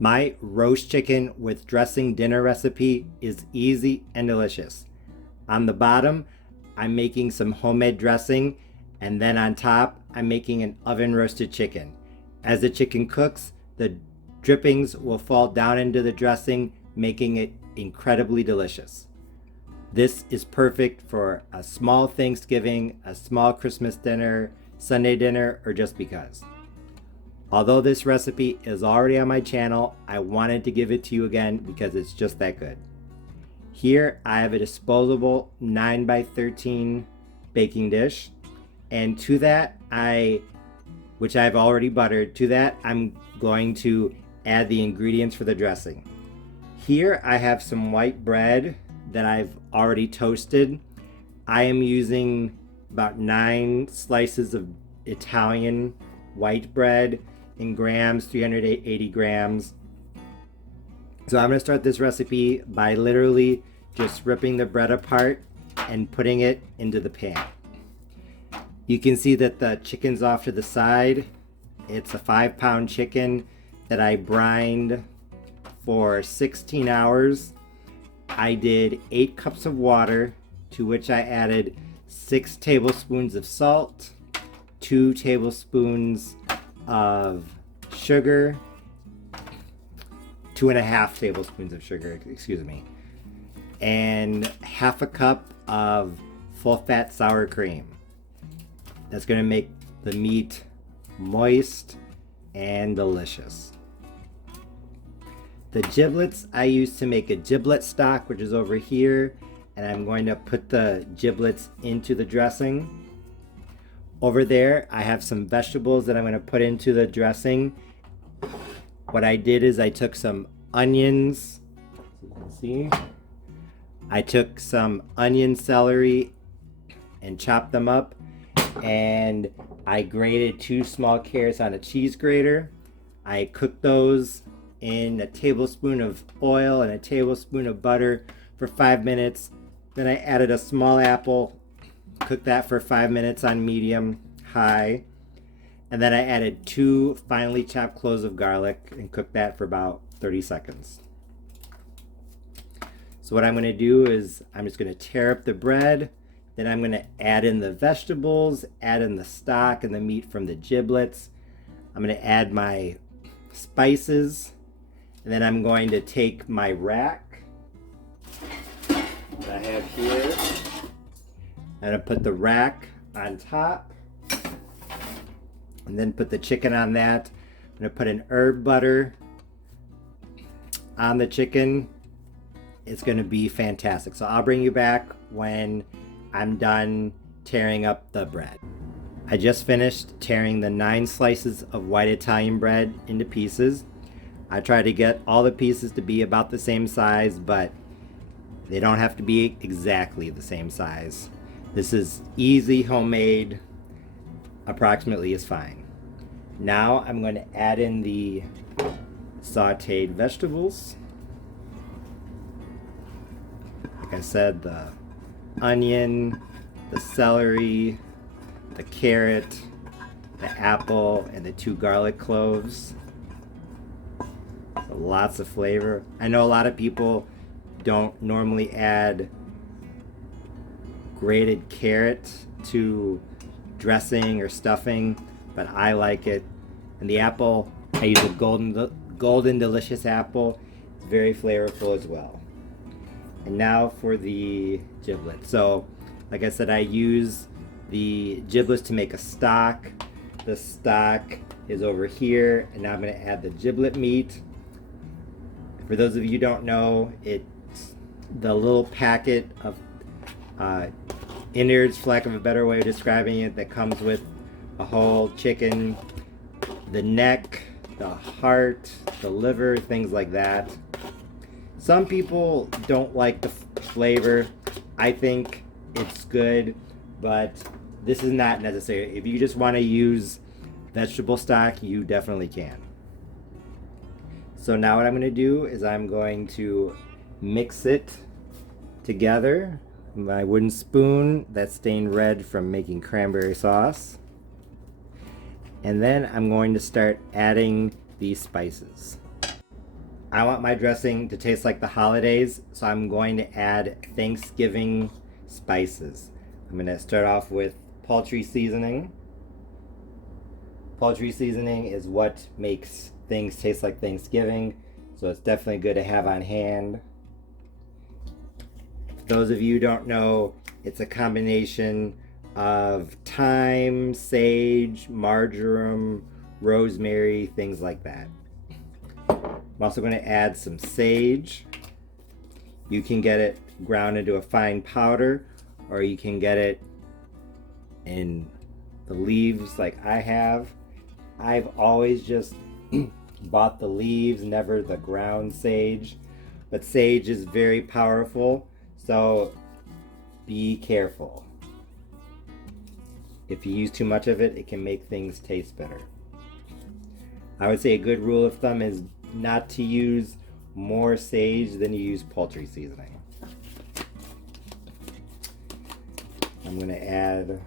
My roast chicken with dressing dinner recipe is easy and delicious. On the bottom, I'm making some homemade dressing, and then on top, I'm making an oven roasted chicken. As the chicken cooks, the drippings will fall down into the dressing, making it incredibly delicious. This is perfect for a small Thanksgiving, a small Christmas dinner, Sunday dinner, or just because. Although this recipe is already on my channel, I wanted to give it to you again because it's just that good. Here I have a disposable 9x13 baking dish, and to that which I've already buttered, to that I'm going to add the ingredients for the dressing. Here I have some white bread that I've already toasted. I am using about 9 slices of Italian white bread in grams, 380 grams. So I'm going to start this recipe by literally just ripping the bread apart and putting it into the pan. You can see that the chicken's off to the side. It's a 5-pound chicken that I brined for 16 hours. I did 8 cups of water, to which I added 6 tablespoons of salt, 2 tablespoons of sugar, 2.5 tablespoons of sugar, excuse me, and half a cup of full fat sour cream. That's going to make the meat moist and delicious. The giblets I use to make a giblet stock, which is over here, and I'm going to put the giblets into the dressing. Over there, I have some vegetables that I'm going to put into the dressing. What I did is I took some onions, as you can see. I took some onion, celery, and chopped them up, and I grated 2 small carrots on a cheese grater. I cooked those in a tablespoon of oil and a tablespoon of butter for 5 minutes. Then I added a small apple, cooked that for 5 minutes on medium high, and then I added 2 finely chopped cloves of garlic and cooked that for about 30 seconds. So what I'm going to do is I'm just going to tear up the bread, then I'm going to add in the vegetables, add in the stock and the meat from the giblets. I'm going to add my spices, and then I'm going to take my rack that I have here. I'm going to put the rack on top, and then put the chicken on that. I'm going to put an herb butter on the chicken. It's going to be fantastic. So I'll bring you back when I'm done tearing up the bread. I just finished tearing the 9 slices of white Italian bread into pieces. I try to get all the pieces to be about the same size, but they don't have to be exactly the same size. This is easy, homemade, approximately is fine. Now I'm going to add in the sauteed vegetables. Like I said, the onion, the celery, the carrot, the apple, and the 2 garlic cloves. So lots of flavor. I know a lot of people don't normally add grated carrot to dressing or stuffing, but I like it. And the apple, I use a golden delicious apple. It's very flavorful as well. And now for the giblets. So, like I said, I use the giblets to make a stock. The stock is over here, and now I'm going to add the giblet meat. For those of you who don't know, it's the little packet of innards, for lack of a better way of describing it, that comes with a whole chicken, the neck, the heart, the liver, things like that. Some people don't like the flavor. I think it's good, but this is not necessary. If you just want to use vegetable stock, you definitely can. So now what I'm going to do is I'm going to mix it together. My wooden spoon that's stained red from making cranberry sauce. And then I'm going to start adding these spices. I want my dressing to taste like the holidays, so I'm going to add Thanksgiving spices. I'm going to start off with poultry seasoning. Poultry seasoning is what makes things taste like Thanksgiving, so it's definitely good to have on hand. For those of you who don't know, it's a combination of thyme, sage, marjoram, rosemary, things like that. I'm also going to add some sage. You can get it ground into a fine powder, or you can get it in the leaves like I have. I've always just bought the leaves, never the ground sage. But sage is very powerful, so be careful. If you use too much of it, it can make things taste better. I would say a good rule of thumb is not to use more sage than you use poultry seasoning. I'm going to add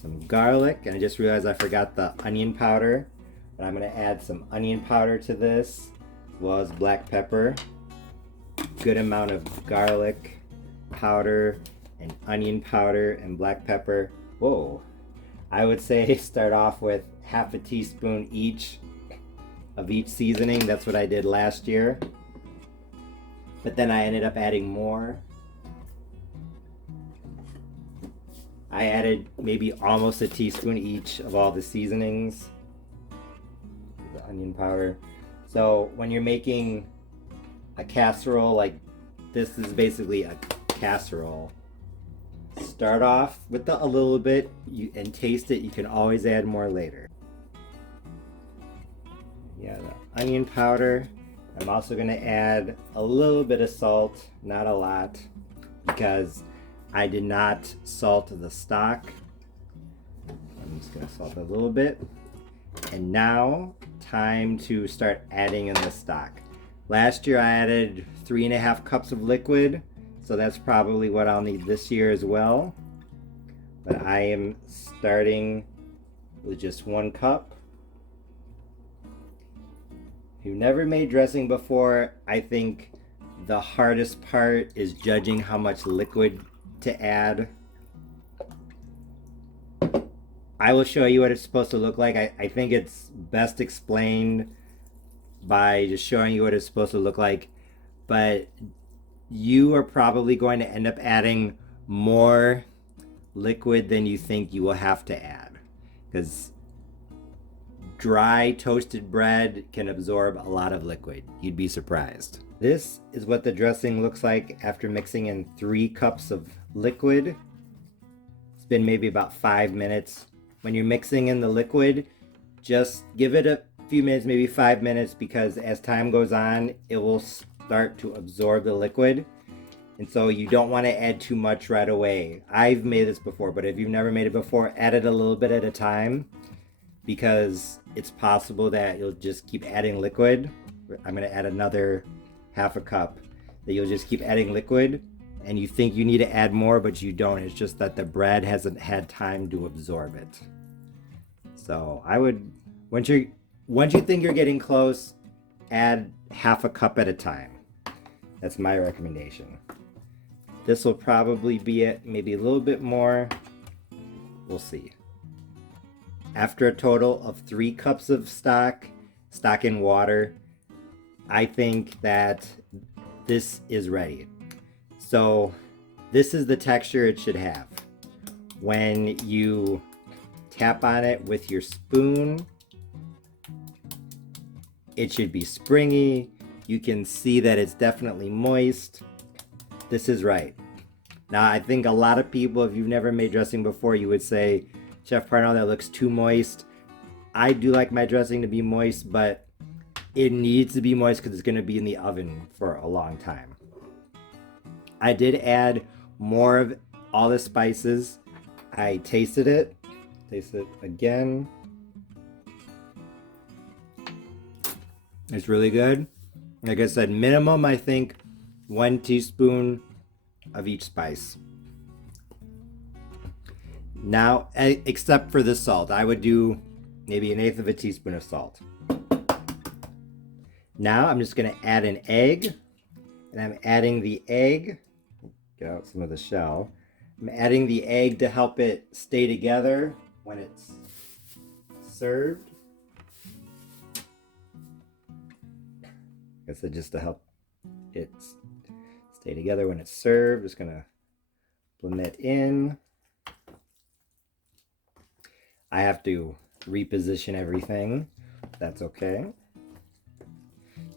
some garlic, and I just realized I forgot the onion powder, but I'm going to add some onion powder to this, as well as black pepper. Good amount of garlic powder and onion powder and black pepper. Whoa. I would say start off with half a teaspoon each of each seasoning. That's what I did last year. But then I ended up adding more. I added maybe almost a teaspoon each of all the seasonings. The onion powder. So when you're making a casserole, like this is basically a casserole, start off with a little bit and taste it. You can always add more later. Yeah, the onion powder. I'm also going to add a little bit of salt, not a lot, because I did not salt the stock. I'm just going to salt it a little bit. And now, time to start adding in the stock. Last year I added 3.5 cups of liquid, so that's probably what I'll need this year as well. But I am starting with just 1 cup. If you've never made dressing before, I think the hardest part is judging how much liquid to add. I will show you what it's supposed to look like. I think it's best explained by just showing you what it's supposed to look like. But you are probably going to end up adding more liquid than you think you will have to add, because dry toasted bread can absorb a lot of liquid. You'd be surprised. This is what the dressing looks like after mixing in 3 cups of liquid. It's been maybe about 5 minutes. When you're mixing in the liquid, just give it a few minutes, maybe 5 minutes, because as time goes on, it will start to absorb the liquid. And so you don't want to add too much right away. I've made this before, but if you've never made it before, add it a little bit at a time, because it's possible that you'll just keep adding liquid. I'm going to add another half a cup. That you'll just keep adding liquid, and you think you need to add more, but you don't. It's just that the bread hasn't had time to absorb it. So I would, once you think you're getting close, add half a cup at a time. That's my recommendation. This will probably be it, maybe a little bit more. We'll see. After a total of 3 cups of stock and water, I think that this is ready. So this is the texture it should have. When you tap on it with your spoon, it should be springy. You can see that it's definitely moist. This is right. Now, I think a lot of people, if you've never made dressing before, you would say, Chef Parnell, that looks too moist. I do like my dressing to be moist, but it needs to be moist because it's going to be in the oven for a long time. I did add more of all the spices. I tasted it. Taste it again. It's really good. Like I said, minimum, I think 1 teaspoon of each spice. Now, except for the salt, I would do maybe 1/8 of a teaspoon of salt. Now I'm just going to add an egg, and I'm adding the egg. Get out some of the shell. I'm adding the egg to help it stay together when it's served. I said just to help it stay together when it's served. Just gonna blend that in. I have to reposition everything. That's okay.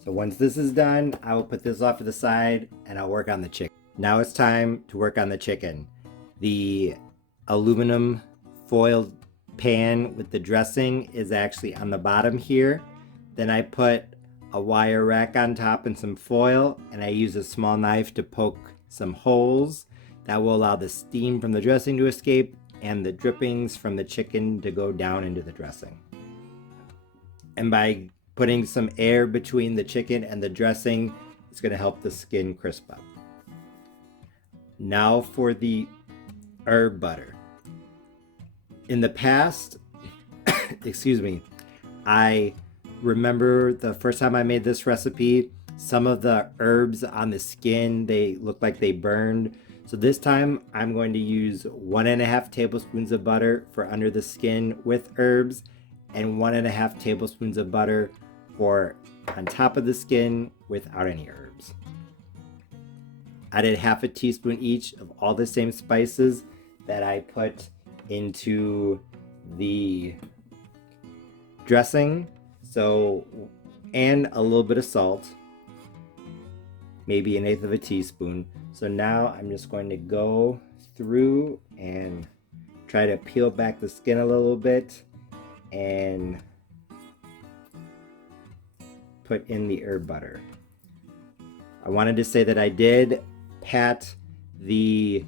So once this is done, I will put this off to the side and I'll work on the chicken. Now it's time to work on the chicken. The aluminum foil pan with the dressing is actually on the bottom here. Then I put a wire rack on top and some foil, and I use a small knife to poke some holes that will allow the steam from the dressing to escape and the drippings from the chicken to go down into the dressing. And by putting some air between the chicken and the dressing, it's going to help the skin crisp up. Now for the herb butter. In the past, excuse me, I remember the first time I made this recipe, some of the herbs on the skin, they looked like they burned. So this time I'm going to use 1.5 tablespoons of butter for under the skin with herbs and 1.5 tablespoons of butter for on top of the skin without any herbs. I did 1/2 teaspoon each of all the same spices that I put into the dressing. So, and a little bit of salt, maybe 1/8 teaspoon. So now I'm just going to go through and try to peel back the skin a little bit and put in the herb butter. I wanted to say that I did pat the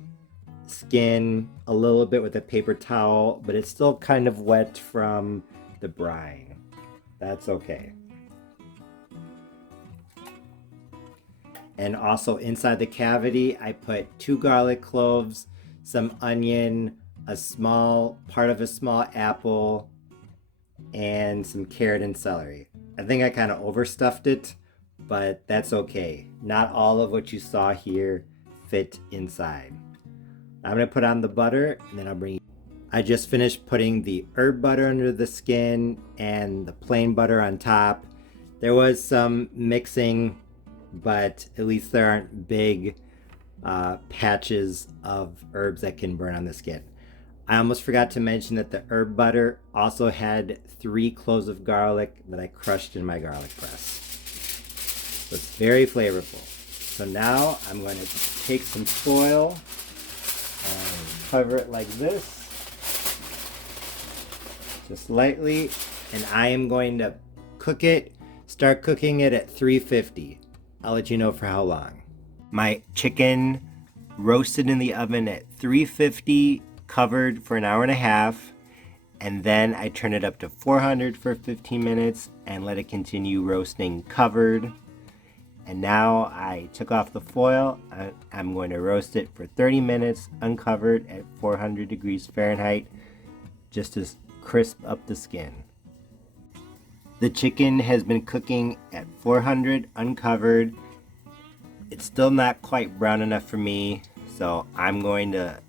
skin a little bit with a paper towel, but it's still kind of wet from the brine. That's okay. And also inside the cavity, I put 2 garlic cloves, some onion, a small part of a small apple, and some carrot and celery. I think I kind of overstuffed it, but that's okay. Not all of what you saw here fit inside. I'm gonna put on the butter and then I'll bring. I just finished putting the herb butter under the skin and the plain butter on top. There was some mixing, but at least there aren't big patches of herbs that can burn on the skin. I almost forgot to mention that the herb butter also had 3 cloves of garlic that I crushed in my garlic press. So it's very flavorful. So now I'm going to take some foil and cover it like this, just lightly, and I am going to start cooking it at 350. I'll let you know for how long. My chicken roasted in the oven at 350, covered for an hour and a half, and then I turn it up to 400 for 15 minutes and let it continue roasting covered. And now I took off the foil. I'm going to roast it for 30 minutes uncovered at 400 degrees Fahrenheit just to crisp up the skin. The chicken has been cooking at 400 uncovered. It's still not quite brown enough for me, so I'm going to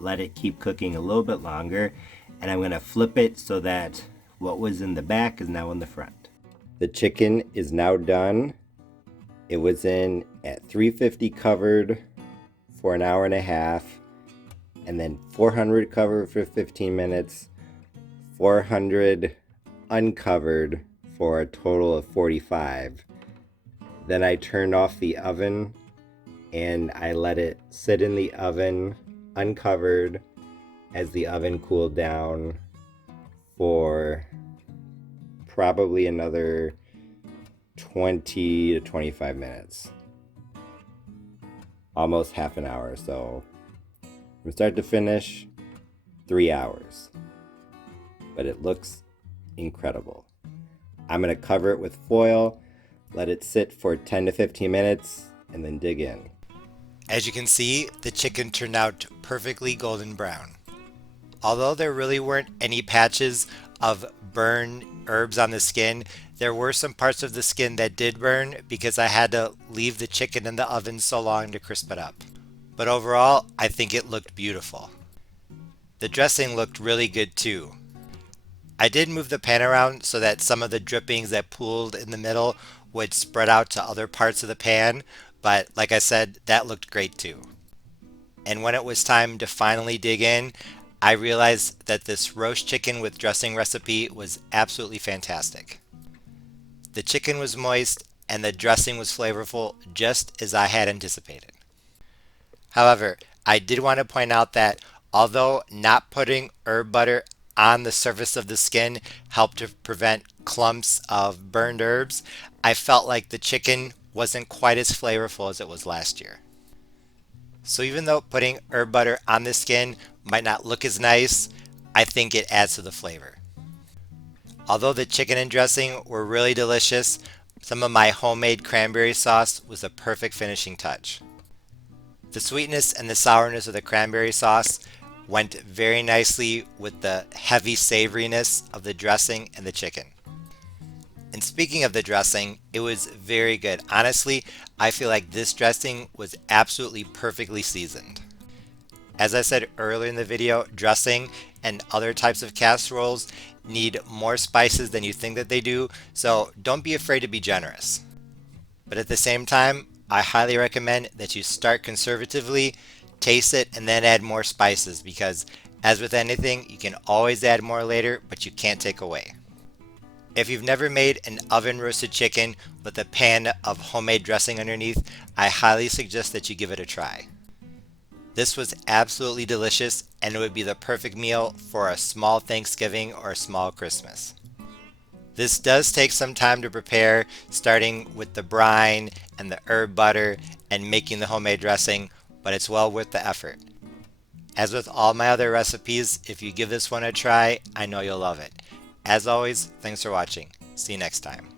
let it keep cooking a little bit longer, and I'm going to flip it so that what was in the back is now in the front. The chicken is now done. It was in at 350 covered for an hour and a half, and then 400 covered for 15 minutes, 400 uncovered for a total of 45. Then I turned off the oven and I let it sit in the oven uncovered as the oven cooled down for probably another 20 to 25 minutes. Almost half an hour. So from start to finish, 3 hours. But it looks incredible. I'm going to cover it with foil, let it sit for 10 to 15 minutes, and then dig in. As you can see, the chicken turned out perfectly golden brown. Although there really weren't any patches of burn herbs on the skin. There were some parts of the skin that did burn because I had to leave the chicken in the oven so long to crisp it up. But overall, I think it looked beautiful. The dressing looked really good too. I did move the pan around so that some of the drippings that pooled in the middle would spread out to other parts of the pan, but like I said, that looked great too. And when it was time to finally dig in, I realized that this roast chicken with dressing recipe was absolutely fantastic. The chicken was moist and the dressing was flavorful just as I had anticipated. However, I did want to point out that although not putting herb butter on the surface of the skin helped to prevent clumps of burned herbs, I felt like the chicken wasn't quite as flavorful as it was last year. So even though putting herb butter on the skin might not look as nice, I think it adds to the flavor. Although the chicken and dressing were really delicious, some of my homemade cranberry sauce was a perfect finishing touch. The sweetness and the sourness of the cranberry sauce went very nicely with the heavy savoriness of the dressing and the chicken. And speaking of the dressing, it was very good. Honestly, I feel like this dressing was absolutely perfectly seasoned. As I said earlier in the video, dressing and other types of casseroles need more spices than you think that they do, so don't be afraid to be generous. But at the same time, I highly recommend that you start conservatively, taste it, and then add more spices because, as with anything, you can always add more later, but you can't take away. If you've never made an oven roasted chicken with a pan of homemade dressing underneath, I highly suggest that you give it a try. This was absolutely delicious and it would be the perfect meal for a small Thanksgiving or a small Christmas. This does take some time to prepare, starting with the brine and the herb butter and making the homemade dressing, but it's well worth the effort. As with all my other recipes, if you give this one a try, I know you'll love it. As always, thanks for watching. See you next time.